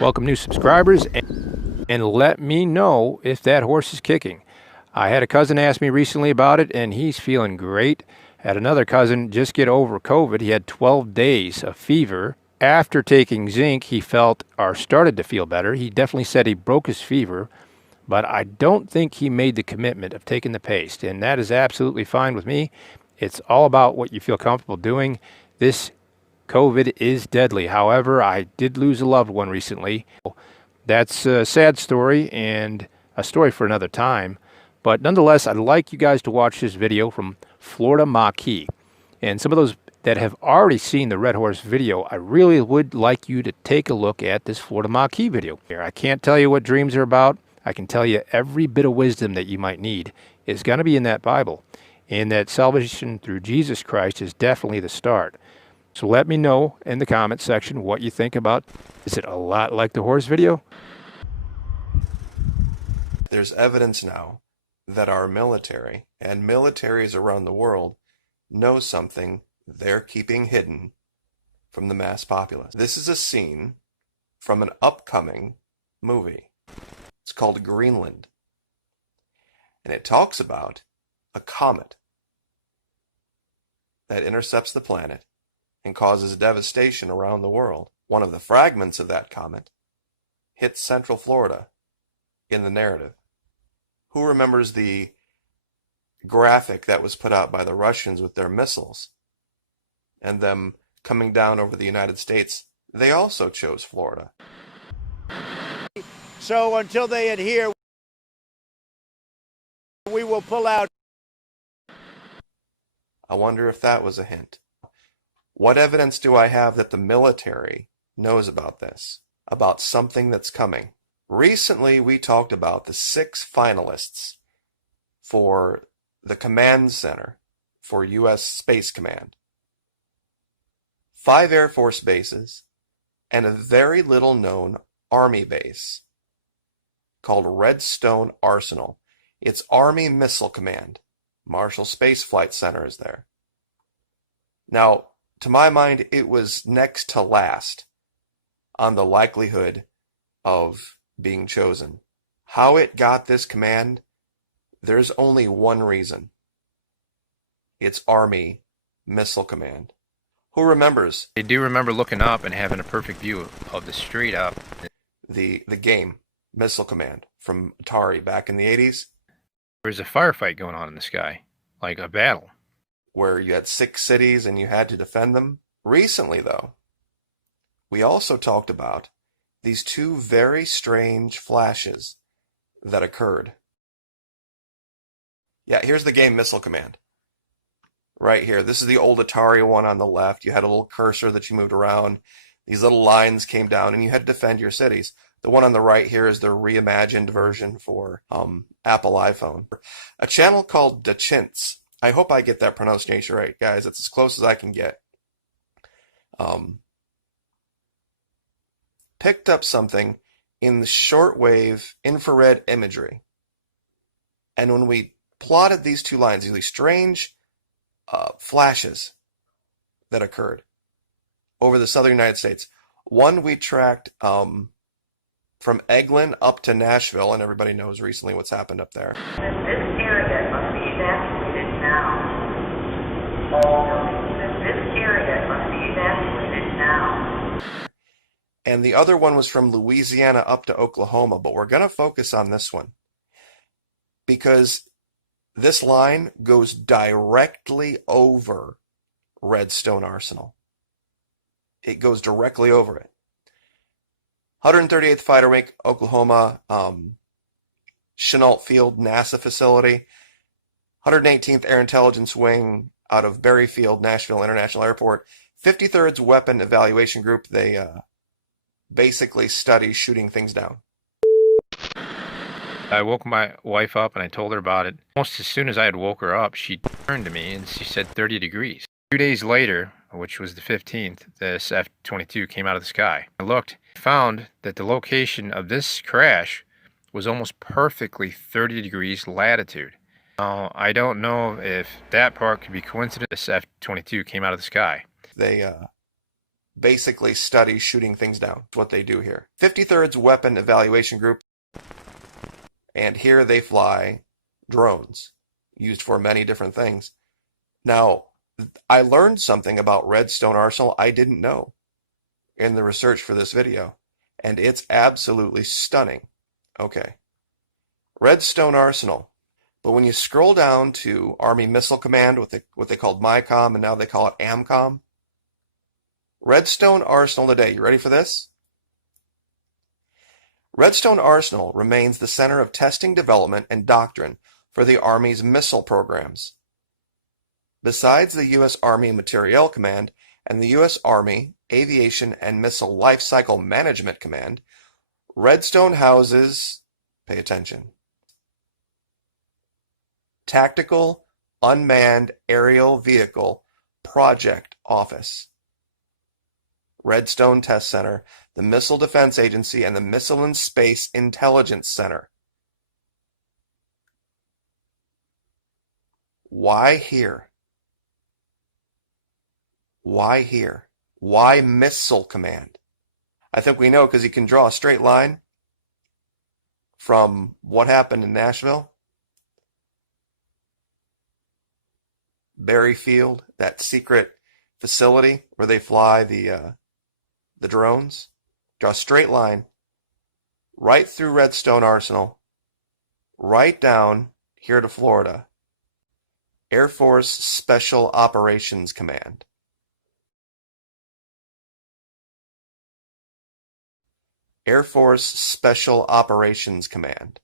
Welcome new subscribers and let me know if that horse is kicking. I had a cousin ask me recently about it and he's feeling great. Had another cousin just get over COVID. He had 12 days of fever. After taking zinc, he felt or started to feel better. He definitely said he broke his fever, but I don't think he made the commitment of taking the paste, and that is absolutely fine with me. It's all about what you feel comfortable doing. This COVID is deadly. However, I did lose a loved one recently. That's a sad story and a story for another time. But nonetheless, I'd like you guys to watch this video from Florida Maquis. And some of those that have already seen the Red Horse video, I really would like you to take a look at this Florida Maquis video. I can't tell you what dreams are about. I can tell you every bit of wisdom that you might need is going to be in that Bible. And that salvation through Jesus Christ is definitely the start. So let me know in the comment section what you think about. Is it a lot like the horse video? There's evidence now that our military and militaries around the world know something they're keeping hidden from the mass populace. This is a scene from an upcoming movie. It's called Greenland. And it talks about a comet that intercepts the planet and causes devastation around the world. One of the fragments of that comet hits Central Florida in the narrative. Who remembers the graphic that was put out by the Russians with their missiles and them coming down over the United States? They also chose Florida. So until they adhere, we will pull out. I wonder if that was a hint. What evidence do I have that the military knows about this, about something that's coming? Recently, we talked about the 6 finalists for the command center for U.S. Space Command. 5 Air Force bases and a very little known Army base called Redstone Arsenal. It's Army Missile Command. Marshall Space Flight Center is there. Now, to my mind, it was next to last on the likelihood of being chosen. How it got this command, there's only one reason. It's Army Missile Command. Who remembers? I do remember looking up and having a perfect view of the street up. The game, Missile Command, from Atari back in the 80s? There was a firefight going on in the sky, like a battle. Where you had 6 cities and you had to defend them. Recently, though, we also talked about these 2 very strange flashes that occurred. Yeah, here's the game Missile Command. Right here. This is the old Atari one on the left. You had a little cursor that you moved around. These little lines came down and you had to defend your cities. The one on the right here is the reimagined version for Apple iPhone. A channel called Dachintz. I hope I get that pronunciation right, guys. It's as close as I can get. Picked up something in the shortwave infrared imagery. And when we plotted these 2 lines, these strange flashes that occurred over the southern United States. One we tracked from Eglin up to Nashville, and everybody knows recently what's happened up there. This area must be evacuated now. All buildings in this area must be evacuated now. And the other one was from Louisiana up to Oklahoma, but we're going to focus on this one because this line goes directly over Redstone Arsenal. It goes directly over it. 138th Fighter Wing, Oklahoma, Chenault Field, NASA facility. 118th Air Intelligence Wing out of Berry Field, Nashville International Airport. 53rd Weapon Evaluation Group. They basically study shooting things down. I woke my wife up and I told her about it. Almost as soon as I had woke her up, she turned to me and she said 30 degrees. 2 days later, which was the 15th, this F-22 came out of the sky. I looked, found that the location of this crash was almost perfectly 30 degrees latitude. Now, I don't know if that part could be coincidence. This F-22 came out of the sky. They basically study shooting things down. That's what they do here. 53rd's Weapon Evaluation Group, and here they fly drones used for many different things. Now, I learned something about Redstone Arsenal I didn't know in the research for this video, and it's absolutely stunning. Okay, Redstone Arsenal. But when you scroll down to Army Missile Command, what they called MICOM, and now they call it AMCOM, Redstone Arsenal today, you ready for this? Redstone Arsenal remains the center of testing, development, and doctrine for the Army's missile programs. Besides the U.S. Army Materiel Command and the U.S. Army Aviation and Missile Life Cycle Management Command, Redstone houses, pay attention, Tactical Unmanned Aerial Vehicle Project Office, Redstone Test Center, the Missile Defense Agency, and the Missile and Space Intelligence Center. Why here? Why here? Why Missile Command? I think we know because you can draw a straight line from what happened in Nashville, Berry Field, that secret facility where they fly the drones. Draw a straight line right through Redstone Arsenal, right down here to Florida. Air Force Special Operations Command. Air Force Special Operations Command.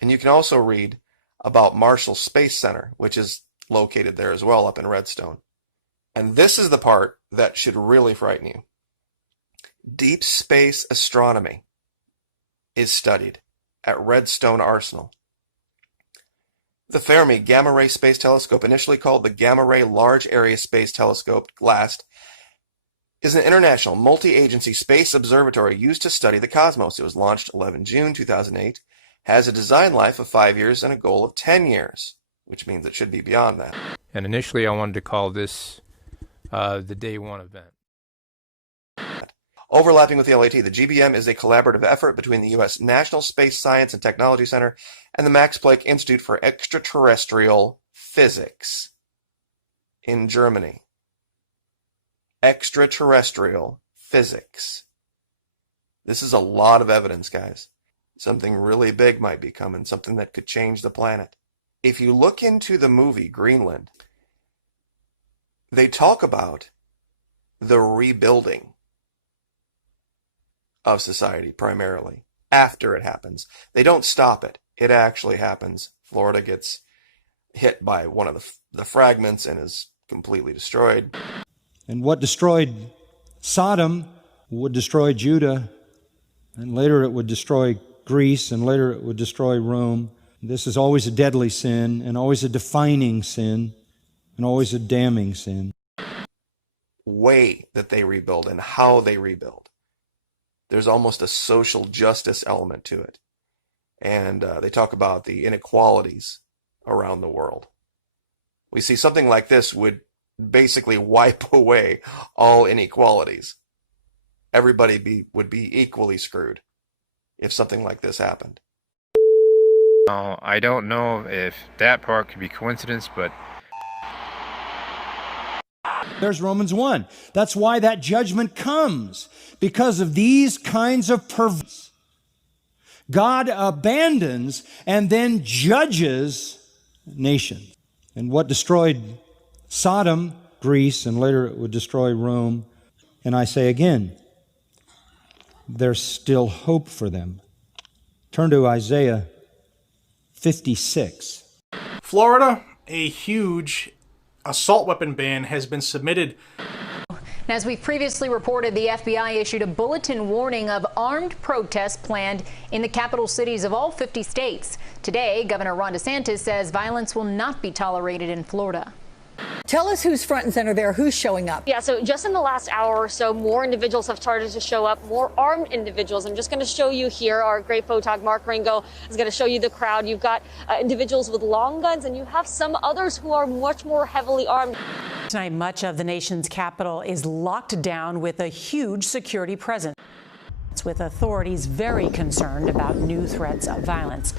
And you can also read about Marshall Space Center, which is located there as well up in Redstone. And this is the part that should really frighten you. Deep space astronomy is studied at Redstone Arsenal. The Fermi Gamma Ray Space Telescope, initially called the Gamma Ray Large Area Space Telescope, GLAST, is an international multi-agency space observatory used to study the cosmos. It was launched 11 June 2008, has a design life of 5 years and a goal of 10 years, which means it should be beyond that. And initially I wanted to call this the Day 1 event. Overlapping with the LAT, the GBM is a collaborative effort between the U.S. National Space Science and Technology Center and the Max Planck Institute for Extraterrestrial Physics in Germany. Extraterrestrial physics. This is a lot of evidence, guys. Something really big might be coming, something that could change the planet. If you look into the movie Greenland, they talk about the rebuilding of society primarily after it happens. They don't stop it. It actually happens. Florida gets hit by one of the fragments and is completely destroyed. And what destroyed Sodom would destroy Judah, and later it would destroy Greece, and later it would destroy Rome. This is always a deadly sin, and always a defining sin, and always a damning sin. Way that they rebuild and how they rebuild. There's almost a social justice element to it. And they talk about the inequalities around the world. We see something like this would basically wipe away all inequalities. Everybody would be equally screwed if something like this happened. Now, I don't know if that part could be coincidence, but There's Romans 1. That's why that judgment comes, because of these kinds of perversions. God abandons and then judges nations. And what destroyed Sodom, Greece, and later it would destroy Rome. And I say again, there's still hope for them. Turn to Isaiah 56. Florida, a huge assault weapon ban has been submitted. As we've previously reported, the FBI issued a bulletin warning of armed protests planned in the capital cities of all 50 states. Today, Governor Ron DeSantis says violence will not be tolerated in Florida. Tell us who's front and center there, who's showing up. Yeah, so just in the last hour or so, more individuals have started to show up, more armed individuals. I'm just going to show you here. Our great photog, Mark Ringo, is going to show you the crowd. You've got individuals with long guns, and you have some others who are much more heavily armed. Tonight, much of the nation's capital is locked down with a huge security presence, with authorities very concerned about new threats of violence.